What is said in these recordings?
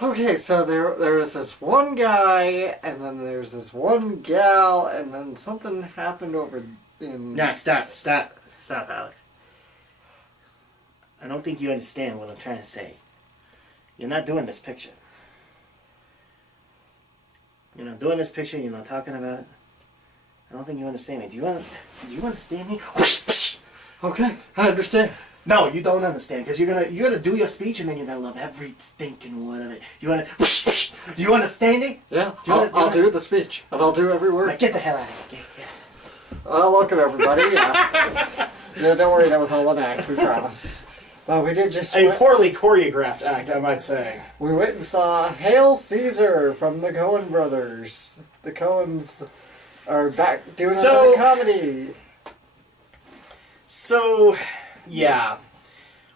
Okay, so there's this one guy, and then there's this one gal, and then something happened over in... Nah, stop, Alex. I don't think you understand what I'm trying to say. You're not doing this picture. You're not doing this picture, you're not talking about it. I don't think you understand me. Do you understand me? Okay, I understand. No, you don't understand, because you're gonna do your speech and then you're gonna love every stinking word of it. Do you understand it? Yeah, I'll do the speech, and I'll do every word. Right, get the hell out of here. Welcome everybody. No, don't worry, that was all an act, we promise. Well, we did just... A poorly choreographed act, I might say. We went and saw Hail Caesar from the Coen Brothers. The Coens are back doing another comedy. So, yeah.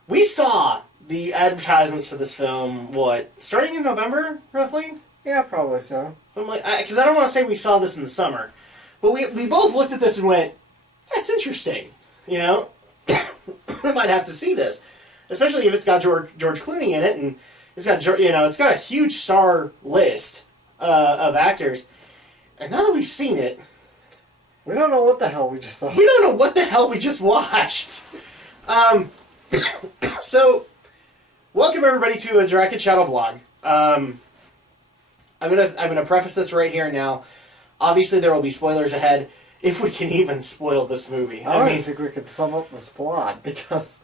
We saw the advertisements for this film, starting in November, roughly? Yeah, probably so. Something like, because I don't want to say we saw this in the summer. But we both looked at this and went, that's interesting. You know? We might have to see this. Especially if it's got George Clooney in it, and it's got a huge star list of actors. And now that we've seen it, we don't know what the hell we just saw. We don't know what the hell we just watched. So, welcome everybody to a Dragon Shadow vlog. I'm gonna preface this right here and now. Obviously, there will be spoilers ahead, if we can even spoil this movie. I don't think we could sum up this plot, because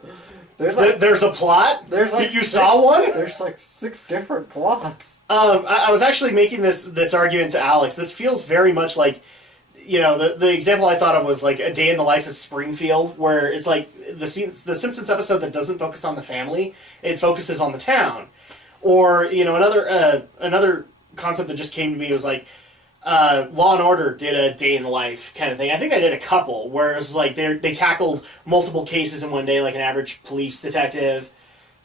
there's a plot? There's like you saw one? There's like 6 different plots. I was actually making this argument to Alex. This feels very much like, the example I thought of was like A Day in the Life of Springfield, where it's like the Simpsons episode that doesn't focus on the family, it focuses on the town. Or, another concept that just came to me was like, Law and Order did a day in the life kind of thing. I think I did a couple, where it's like they tackled multiple cases in one day, like an average police detective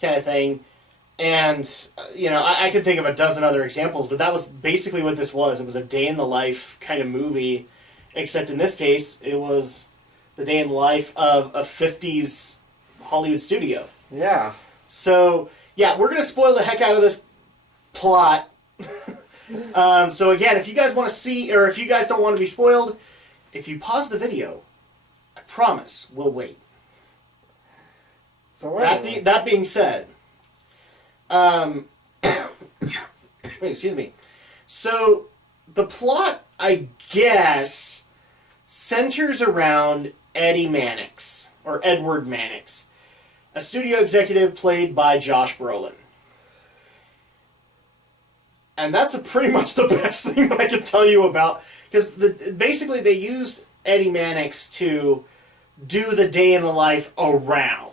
kind of thing. And, I could think of a dozen other examples, but that was basically what this was. It was a day in the life kind of movie, except in this case, it was the day in the life of a 50s Hollywood studio. Yeah. So, yeah, we're going to spoil the heck out of this plot. So again, if you guys want to see, or if you guys don't want to be spoiled, if you pause the video, I promise we'll wait. So that being said, excuse me. So the plot, I guess, centers around Eddie Mannix, or Edward Mannix, a studio executive played by Josh Brolin. And that's pretty much the best thing that I can tell you about, because basically they used Eddie Mannix to do the day in the life around.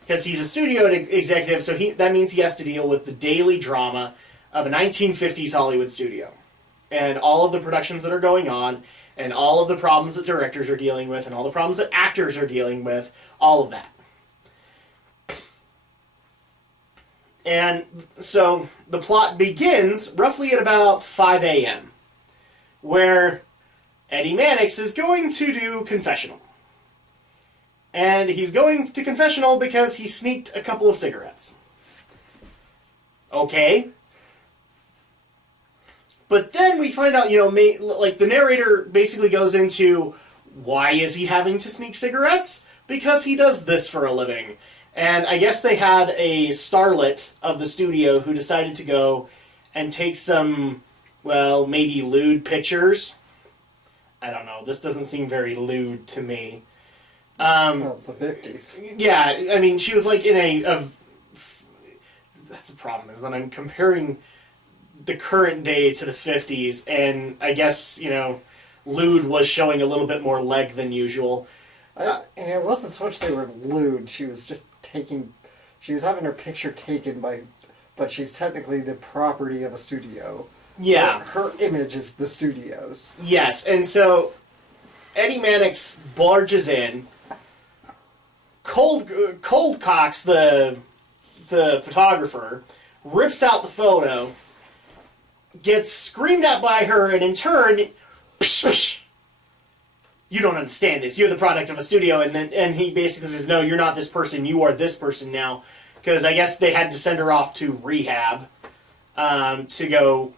Because he's a studio executive, so that means he has to deal with the daily drama of a 1950s Hollywood studio. And all of the productions that are going on, and all of the problems that directors are dealing with, and all the problems that actors are dealing with, all of that. And so the plot begins roughly at about 5 a.m., where Eddie Mannix is going to do confessional. And he's going to confessional because he sneaked a couple of cigarettes. Okay. But then we find out, like the narrator basically goes into, why is he having to sneak cigarettes? Because he does this for a living. And I guess they had a starlet of the studio who decided to go and take some, maybe lewd pictures. I don't know. This doesn't seem very lewd to me. Well, it's the 50s. Yeah, I mean, she was like in that's the problem, is that I'm comparing the current day to the 50s, and I guess, lewd was showing a little bit more leg than usual. And it wasn't so much they were lewd, she was just she was having her picture taken but she's technically the property of a studio. Yeah. Her image is the studio's. Yes, and so Eddie Mannix barges in, cold cocks the photographer, rips out the photo, gets screamed at by her, and in turn, psh, psh, you don't understand this. You're the product of a studio. And he basically says, no, you're not this person. You are this person now. Because I guess they had to send her off to rehab. to go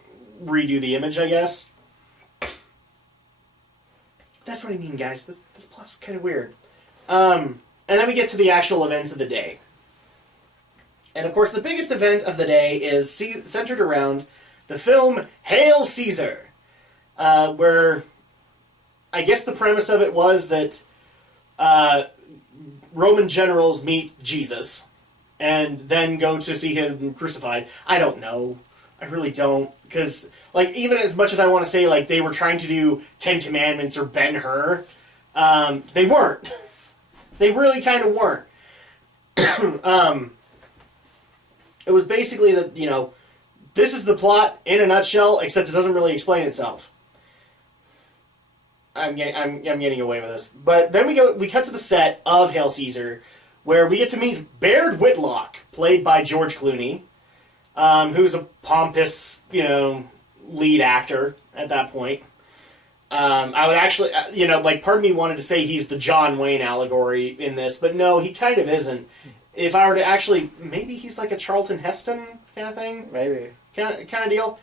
redo the image, I guess. That's what I mean, guys. This plot's kind of weird. And then we get to the actual events of the day. And of course, the biggest event of the day is centered around the film Hail Caesar, where I guess the premise of it was that Roman generals meet Jesus and then go to see him crucified. I don't know. I really don't. Because, like, even as much as I want to say, like, they were trying to do Ten Commandments or Ben-Hur, they weren't. They really kind of weren't. It was basically that, you know, this is the plot in a nutshell, except it doesn't really explain itself. I'm getting away with this. But then we cut to the set of Hail Caesar, where we get to meet Baird Whitlock, played by George Clooney, who's a pompous, you know, lead actor at that point. I would actually, you know, like, part of me wanted to say he's the John Wayne allegory in this, but no, he kind of isn't. If I were to actually, maybe he's like a Charlton Heston kind of thing? Maybe. Kind of deal.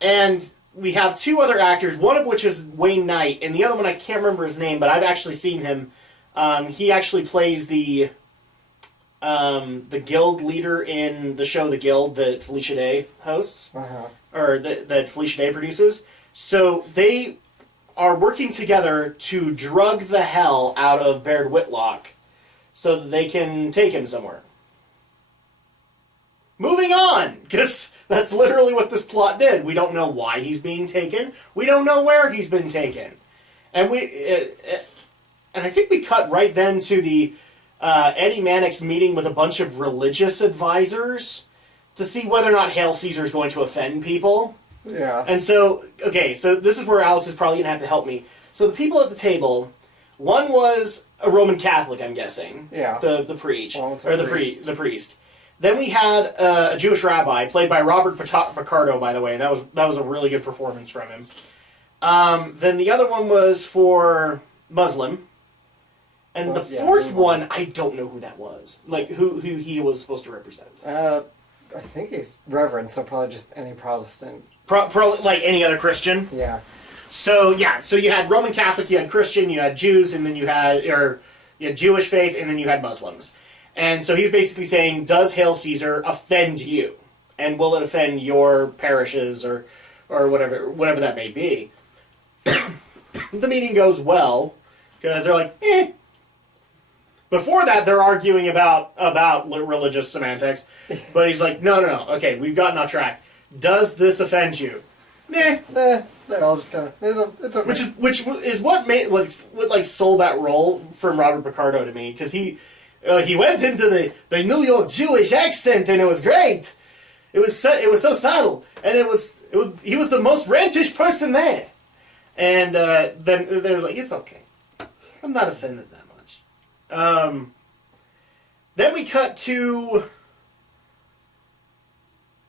And we have two other actors, one of which is Wayne Knight, and the other one I can't remember his name, but I've actually seen him. He actually plays the guild leader in the show The Guild that Felicia Day hosts, or that Felicia Day produces. So they are working together to drug the hell out of Baird Whitlock so that they can take him somewhere. Moving on, because that's literally what this plot did. We don't know why he's being taken. We don't know where he's been taken. And and I think we cut right then to the Eddie Mannix meeting with a bunch of religious advisors to see whether or not Hail Caesar is going to offend people. Yeah. And so, okay, so this is where Alex is probably going to have to help me. So the people at the table, one was a Roman Catholic, I'm guessing. Yeah. The priest. Well, the priest. Then we had a Jewish rabbi, played by Robert Picardo, by the way, and that was a really good performance from him. Then the other one was for Muslim. And So, the fourth one, I don't know who that was. Like, who he was supposed to represent. I think he's Reverend, so probably just any Protestant. Probably like any other Christian. Yeah. So you had Roman Catholic, you had Christian, you had Jews, and then you had Jewish faith, and then you had Muslims. And so he was basically saying, does Hail Caesar offend you? And will it offend your parishes or whatever that may be? The meeting goes well, because they're like, eh. Before that, they're arguing about religious semantics, but he's like, no, okay, we've gotten off track. Does this offend you? Nah. They're all just kind of, it's okay. Which is what made what sold that role from Robert Picardo to me, because he went into the New York Jewish accent and it was great. It was so subtle, and he was the most rantish person there. And then there's like, it's okay, I'm not offended that much. Then we cut to.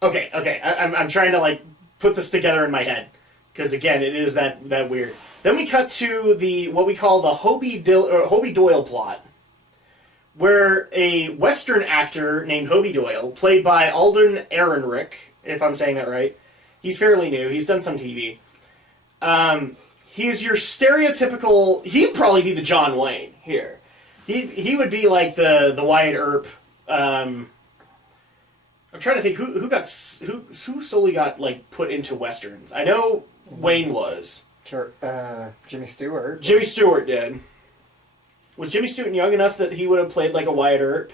Okay. I'm trying to like put this together in my head, because again, it is that weird. Then we cut to what we call the Hobie Doyle plot, where a Western actor named Hobie Doyle, played by Alden Ehrenreich, if I'm saying that right, he's fairly new. He's done some TV. He's your stereotypical. He'd probably be the John Wayne here. He would be like the Wyatt Earp. I'm trying to think who solely got like put into westerns. I know Wayne was. Jimmy Stewart. Jimmy Stewart did. Was Jimmy Stewart young enough that he would have played like a Wyatt Earp?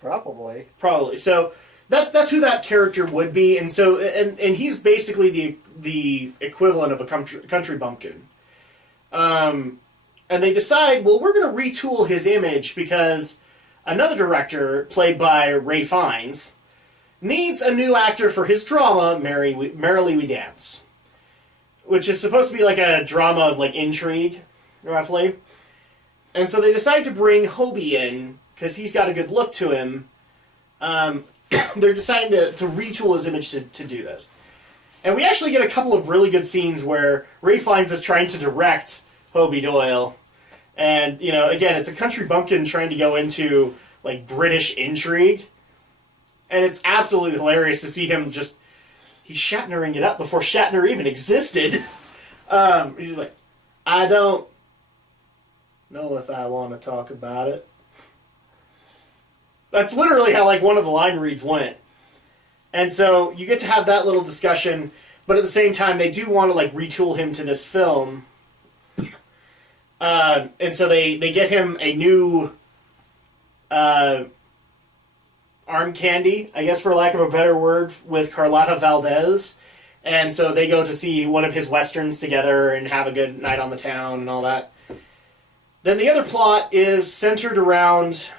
Probably. So that's who that character would be, and so and he's basically the equivalent of a country bumpkin. And they decide, well, we're going to retool his image because another director, played by Ray Fiennes, needs a new actor for his drama, Merrily We Dance, which is supposed to be like a drama of like intrigue, roughly. And so they decide to bring Hobie in because he's got a good look to him. They're deciding to retool his image to do this. And we actually get a couple of really good scenes where Ray Fiennes is trying to direct Hobie Doyle. And, again, it's a country bumpkin trying to go into, like, British intrigue. And it's absolutely hilarious to see him just... He's Shatnering it up before Shatner even existed. He's like, I don't know if I want to talk about it. That's literally how, like, one of the line reads went. And so you get to have that little discussion, but at the same time, they do want to, like, retool him to this film. And so they get him a new arm candy, I guess for lack of a better word, with Carlotta Valdez. And so they go to see one of his westerns together and have a good night on the town and all that. Then the other plot is centered around,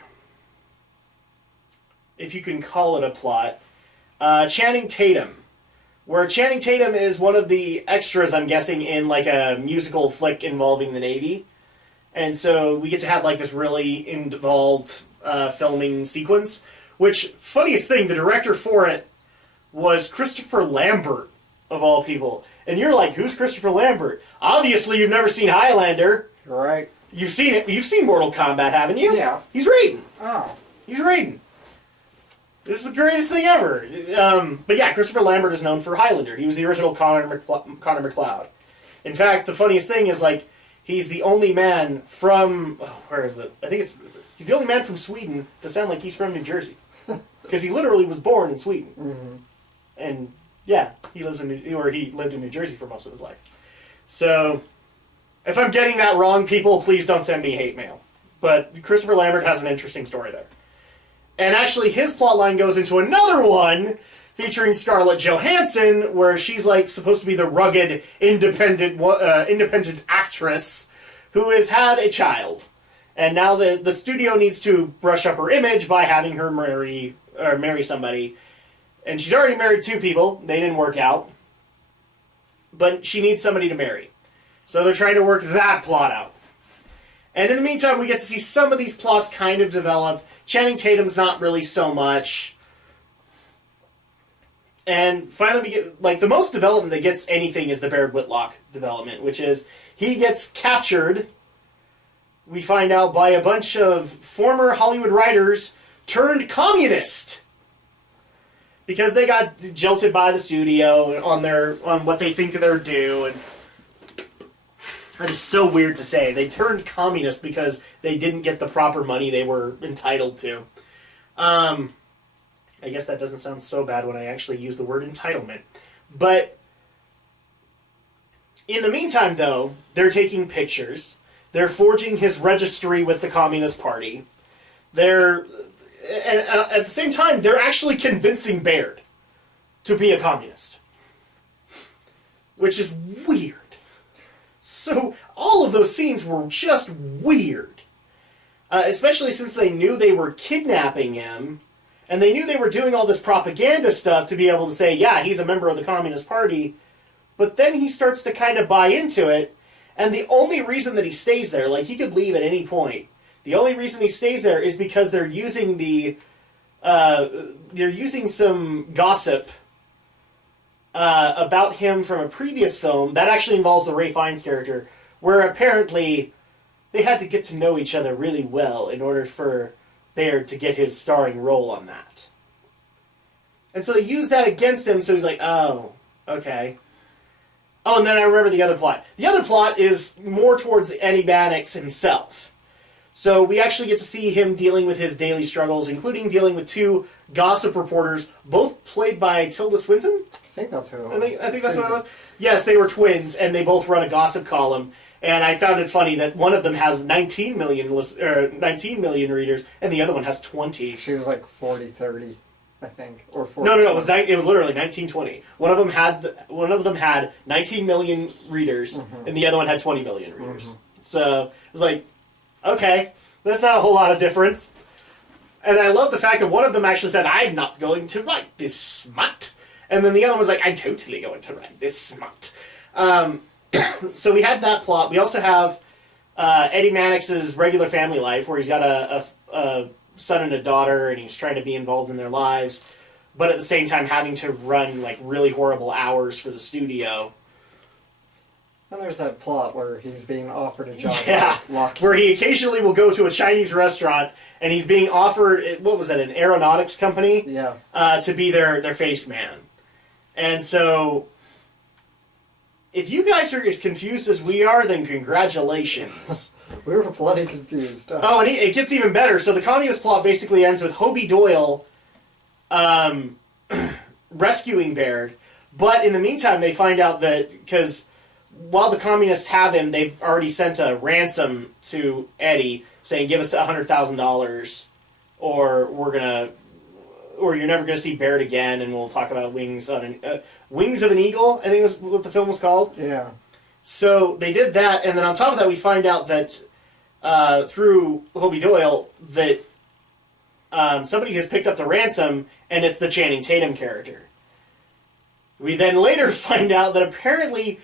if you can call it a plot, Channing Tatum. Where Channing Tatum is one of the extras, I'm guessing, in like a musical flick involving the Navy. And so we get to have like this really involved filming sequence. Which, funniest thing, the director for it was Christopher Lambert, of all people. And you're like, who's Christopher Lambert? Obviously you've never seen Highlander. Right. You've seen it. You've seen Mortal Kombat, haven't you? Yeah. He's Raiden. Oh. He's Raiden. This is the greatest thing ever. But yeah, Christopher Lambert is known for Highlander. He was the original Connor McLeod. In fact, the funniest thing is, like, he's the only man from... Oh, where is it? I think he's the only man from Sweden to sound like he's from New Jersey. Because he literally was born in Sweden. Mm-hmm. And, yeah, he lived in New Jersey for most of his life. So, if I'm getting that wrong, people, please don't send me hate mail. But Christopher Lambert has an interesting story there. And actually, his plotline goes into another one featuring Scarlett Johansson, where she's like supposed to be the rugged, independent actress who has had a child, and now the studio needs to brush up her image by having her marry somebody. And she's already married 2 people; they didn't work out, but she needs somebody to marry, so they're trying to work that plot out. And in the meantime, we get to see some of these plots kind of develop. Channing Tatum's not really so much. And finally we get, like, the most development that gets anything is the Baird Whitlock development, which is he gets captured, we find out, by a bunch of former Hollywood writers turned communist. Because they got jilted by the studio on what they think they're due, and that is so weird to say. They turned communist because they didn't get the proper money they were entitled to. I guess that doesn't sound so bad when I actually use the word entitlement. But in the meantime, though, they're taking pictures. They're forging his registry with the Communist Party. And at the same time, they're actually convincing Baird to be a communist. Which is weird. So, all of those scenes were just weird. Especially since they knew they were kidnapping him, and they knew they were doing all this propaganda stuff to be able to say, yeah, he's a member of the Communist Party, but then he starts to kind of buy into it, and the only reason that he stays there, like, he could leave at any point, the only reason he stays there is because they're using some gossip about him from a previous film that actually involves the Ralph Fiennes character, where apparently they had to get to know each other really well in order for Baird to get his starring role on that. And so they use that against him, so he's like, oh, okay. Oh, and then I remember the other plot. The other plot is more towards Eddie Mannix himself. So we actually get to see him dealing with his daily struggles, including dealing with 2 gossip reporters, both played by Tilda Swinton. I think that's who it was. I think that's what it was. Yes, they were twins, and they both run a gossip column. And I found it funny that one of them has 19 million readers, and the other one has 20. She was like 40, 30, I think, or 40. No, it was literally 1920. One of them had 19 million readers, and the other one had 20 million readers. So it was like, okay, that's not a whole lot of difference. And I love the fact that one of them actually said, "I'm not going to write this smut," and then the other one was like, "I'm totally going to write this smut." So we had that plot. We also have Eddie Mannix's regular family life, where he's got a son and a daughter, and he's trying to be involved in their lives, but at the same time having to run like really horrible hours for the studio. And there's that plot where he's being offered a job. Yeah, with Lockheed. where he occasionally will go to a Chinese restaurant and he's being offered, what was it, an aeronautics company? Yeah. To be their face man. And so, if you guys are as confused as we are, then congratulations. We were bloody confused. Oh, and it gets even better. So the communist plot basically ends with Hobie Doyle rescuing Baird. But in the meantime, they find out that, because while the communists have him, they've already sent a ransom to Eddie saying, give us $100,000 or you're never going to see Baird again, and we'll talk about Wings of an Eagle, I think was what the film was called. Yeah. So they did that, and then on top of that, we find out that through Hobie Doyle that somebody has picked up the ransom, and it's the Channing Tatum character. We then later find out that apparently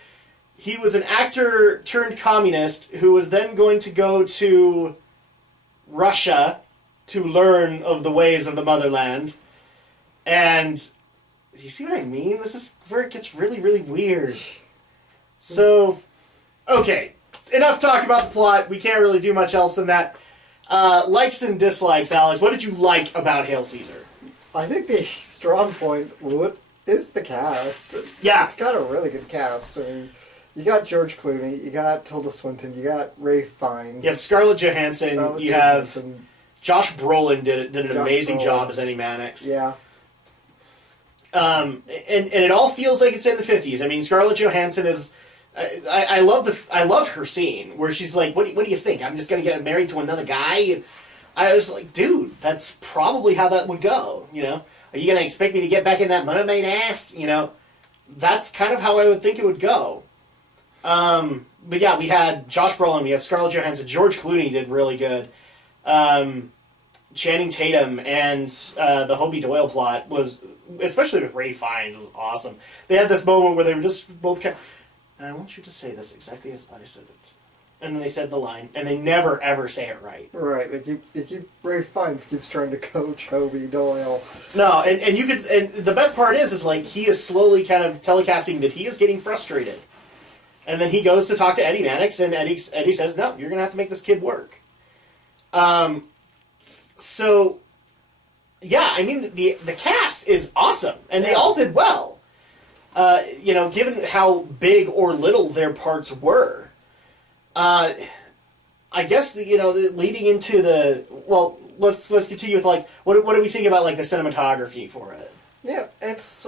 he was an actor turned communist who was then going to go to Russia to learn of the ways of the motherland. And do you see what I mean? This is where it gets really, really weird. So, okay. Enough talk about the plot. We can't really do much else than that. Likes and dislikes, Alex. What did you like about Hail Caesar? I think the strong point is the cast. Yeah. It's got a really good cast. I mean, you got George Clooney, you got Tilda Swinton, you got Ray Fiennes. You have Scarlett Johansson. You have Josh Brolin did an amazing job as Eddie Mannix. Yeah. And it all feels like it's in the 50s. I mean, Scarlett Johansson is... I loved her scene where she's like, what do you think? I'm just going to get married to another guy? And I was like, dude, that's probably how that would go, you know? Are you going to expect me to get back in that mermaid ass? You know? That's kind of how I would think it would go. But yeah, we had Josh Brolin, we had Scarlett Johansson, George Clooney did really good. Channing Tatum and the Hobie Doyle plot was, especially with Ray Fiennes, was awesome. They had this moment where they were just both kind of, I want you to say this exactly as I said it. And then they said the line, and they never ever say it right. Right, Ray Fiennes keeps trying to coach Hobie Doyle. No, and you could, and the best part is like he is slowly kind of telecasting that he is getting frustrated. And then he goes to talk to Eddie Mannix, and Eddie says, no, you're going to have to make this kid work. So, yeah, I mean, the cast is awesome, and they all did well. You know, given how big or little their parts were. I guess, leading into the... Well, let's continue with, like, what do we think about, like, the cinematography for it? Yeah, it's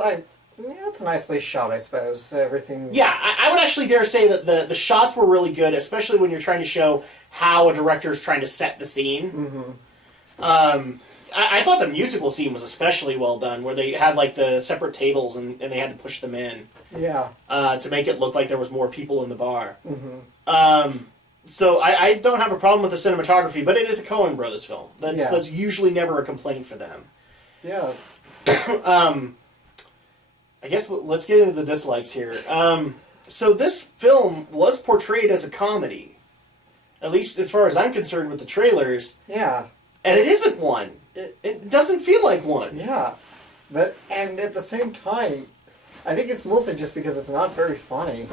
nicely shot, I suppose. Everything... Yeah, I would actually dare say that the shots were really good, especially when you're trying to show how a director is trying to set the scene. Mm-hmm. I thought the musical scene was especially well done, where they had, like, the separate tables and they had to push them in. Yeah. To make it look like there was more people in the bar. Mm-hmm. So I don't have a problem with the cinematography, but it is a Coen Brothers film. That's usually never a complaint for them. Yeah. I guess let's get into the dislikes here. So this film was portrayed as a comedy, at least as far as I'm concerned with the trailers. Yeah. And it isn't one. It doesn't feel like one. Yeah. And at the same time, I think it's mostly just because it's not very funny.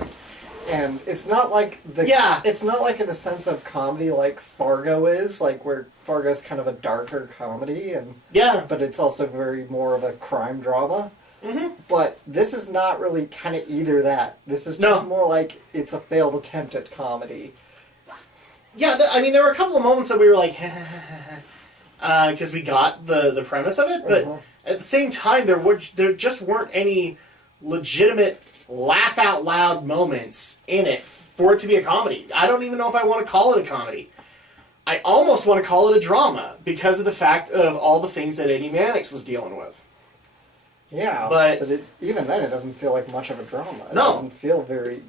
And it's not like it's not like in a sense of comedy like Fargo is, like where Fargo's kind of a darker comedy but it's also very more of a crime drama. Mm-hmm. But this is not really kind of either that. This is just more like it's a failed attempt at comedy. Yeah, I mean, there were a couple of moments that we were like, because we got the premise of it, but at the same time, there just weren't any legitimate laugh-out-loud moments in it for it to be a comedy. I don't even know if I want to call it a comedy. I almost want to call it a drama because of the fact of all the things that Eddie Mannix was dealing with. Yeah, but even then it doesn't feel like much of a drama. It no. doesn't feel very...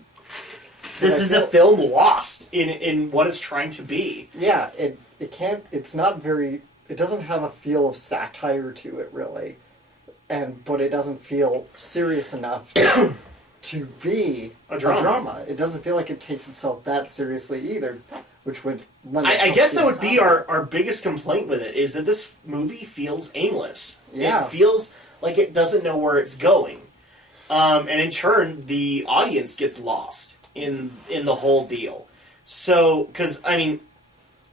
This is a film lost in what it's trying to be. Yeah, it can't... It's not very... It doesn't have a feel of satire to it, really. But it doesn't feel serious enough to be a drama. It doesn't feel like it takes itself that seriously either, which would... I guess that would be our biggest complaint with it, is that this movie feels aimless. Yeah. It feels like it doesn't know where it's going. And in turn, the audience gets lost. in the whole deal. So, because, I mean,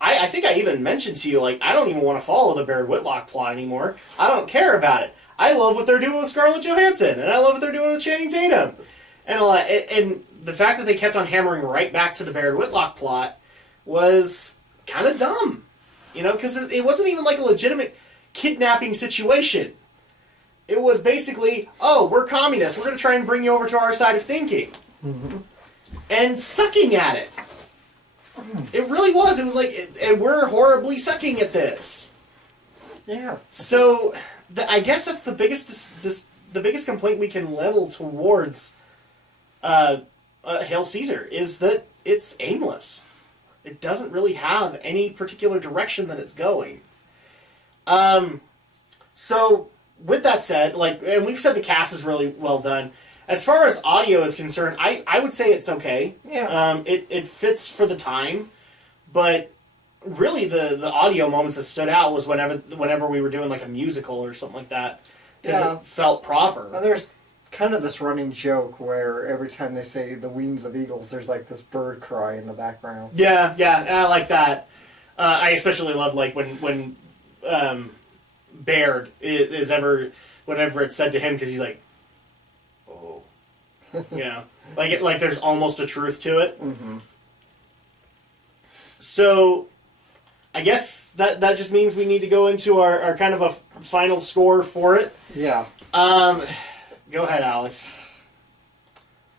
I think I even mentioned to you, like, I don't even want to follow the Baird Whitlock plot anymore. I don't care about it. I love what they're doing with Scarlett Johansson, and I love what they're doing with Channing Tatum. And the fact that they kept on hammering right back to the Baird Whitlock plot was kind of dumb. You know, because it wasn't even like a legitimate kidnapping situation. It was basically, oh, we're communists. We're going to try and bring you over to our side of thinking. Mm-hmm. And sucking at it. It really was. It was like, and we're horribly sucking at this. Yeah. So, I guess that's the biggest complaint we can level towards Hail Caesar, is that it's aimless. It doesn't really have any particular direction that it's going. So, with that said, like, and we've said the cast is really well done. As far as audio is concerned, I would say it's okay. Yeah. It fits for the time, but really the audio moments that stood out was whenever we were doing like a musical or something like that, because it felt proper. Well, there's kind of this running joke where every time they say the wings of eagles, there's like this bird cry in the background. Yeah, I like that. I especially love like when Baird is ever, whenever it's said to him, because he's like, oh, you know, like there's almost a truth to it. Mm-hmm. So, I guess that just means we need to go into our kind of a final score for it. Yeah. Go ahead, Alex.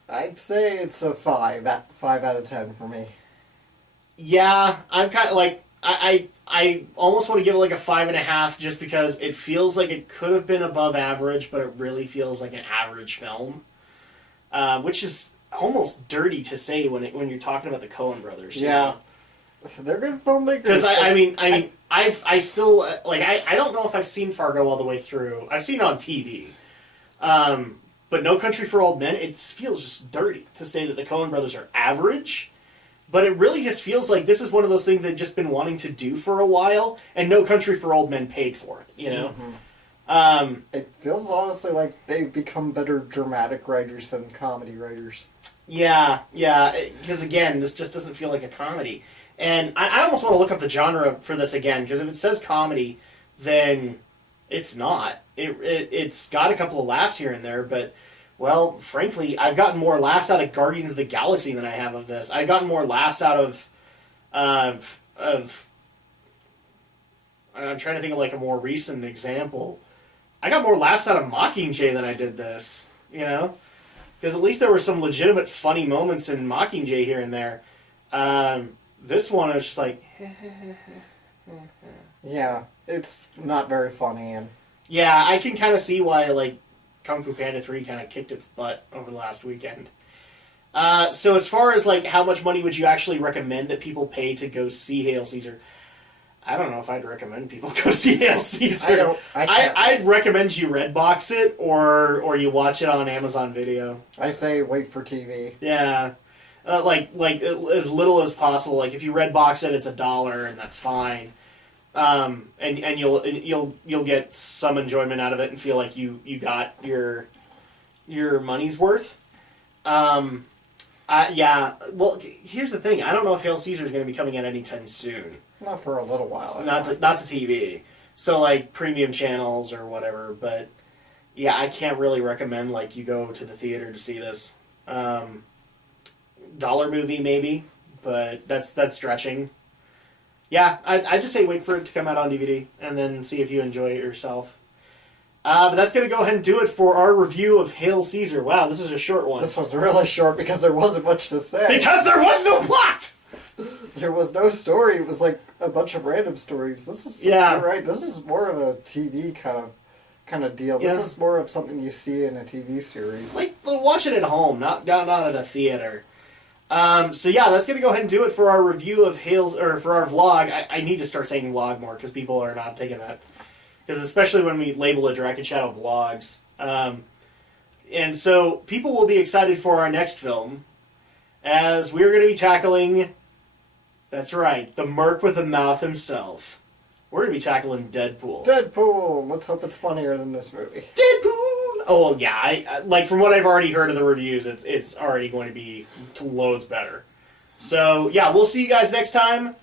I'd say it's a 5 out of 10 for me. Yeah, I'm kind of like, I almost want to give it like a 5.5 just because it feels like it could have been above average, but it really feels like an average film, which is almost dirty to say when you're talking about the Coen Brothers. Yeah, know? They're good filmmakers. Because I still like I don't know if I've seen Fargo all the way through. I've seen it on TV, but No Country for Old Men. It feels just dirty to say that the Coen Brothers are average. But it really just feels like this is one of those things they've just been wanting to do for a while, and No Country for Old Men paid for it, you know? Mm-hmm. It feels honestly like they've become better dramatic writers than comedy writers. Yeah, because again, this just doesn't feel like a comedy. And I almost want to look up the genre for this again, because if it says comedy, then it's not. It's got a couple of laughs here and there, but... Well, frankly, I've gotten more laughs out of Guardians of the Galaxy than I have of this. I've gotten more laughs out of I'm trying to think of like a more recent example. I got more laughs out of Mockingjay than I did this, you know? Because at least there were some legitimate funny moments in Mockingjay here and there. This one, I was just like... Yeah, it's not very funny. And yeah, I can kind of see why, like, Kung Fu Panda 3 kind of kicked its butt over the last weekend. So as far as like how much money would you actually recommend that people pay to go see Hail Caesar? I don't know if I'd recommend people go see Hail Caesar. I'd recommend you Redbox it or you watch it on Amazon Video. I say wait for TV. Yeah. Like as little as possible. Like if you Redbox it, it's $1 and that's fine. And you'll get some enjoyment out of it and feel like you got your money's worth. Yeah. Well, here's the thing. I don't know if Hail Caesar is going to be coming out anytime soon. Not for a little while. Not to TV. So like premium channels or whatever. But yeah, I can't really recommend like you go to the theater to see this. Dollar movie maybe, but that's stretching. Yeah, I'd just say wait for it to come out on DVD and then see if you enjoy it yourself. But that's going to go ahead and do it for our review of Hail Caesar. Wow, this is a short one. This was really short because there wasn't much to say. Because there was no plot! There was no story. It was like a bunch of random stories. This is You're right. This is more of a TV kind of deal. This is more of something you see in a TV series. Like watch it at home, not at a theater. So yeah, that's going to go ahead and do it for our review of for our vlog. I need to start saying vlog more because people are not taking that. Because especially when we label it Dragon Shadow Vlogs. And so people will be excited for our next film as we're going to be tackling, that's right, the Merc with a Mouth himself. We're going to be tackling Deadpool. Deadpool! Let's hope it's funnier than this movie. Deadpool! Oh yeah, I like from what I've already heard of the reviews, it's already going to be loads better. So yeah, we'll see you guys next time.